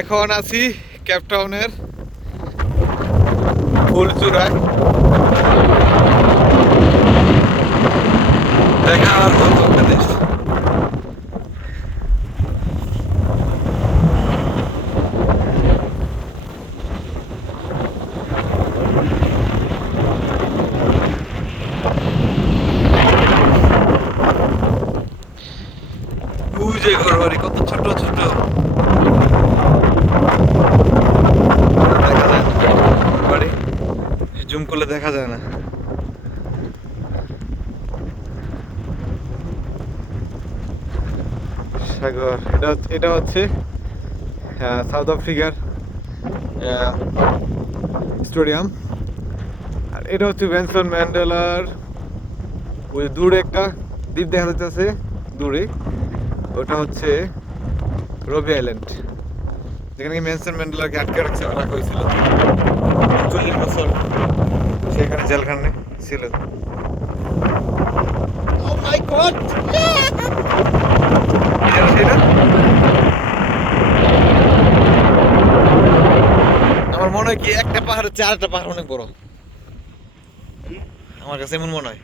এখন আছি কেপটাউনের ফুলচূড়ায়। দেখার মতো একটা দেশ। ওই যে ঘরবাড়ি কত ছোট ছোট, দেখা যায় না বাড়ি, জুম করলে দেখা যায় না। সাগর, এটা হচ্ছে সাউথ আফ্রিকার স্টেডিয়াম। আর এটা হচ্ছে নেলসন ম্যান্ডেলার ওই দূরে একটা দ্বীপ দেখা যাচ্ছে দূরে, ওটা হচ্ছে রবি আইল্যান্ড, যেখানে নেলসন ম্যান্ডেলাকে আটকে রাখা হয়েছিল 40 বছর, সেখানে জেলখানে ছিল। ও মাই গড, সেটা আমার মনে হয় কি একটা পাহাড়ের চেয়ে আরেকটা পাহাড় অনেক বড়, আমার কাছে এমন মনে হয়।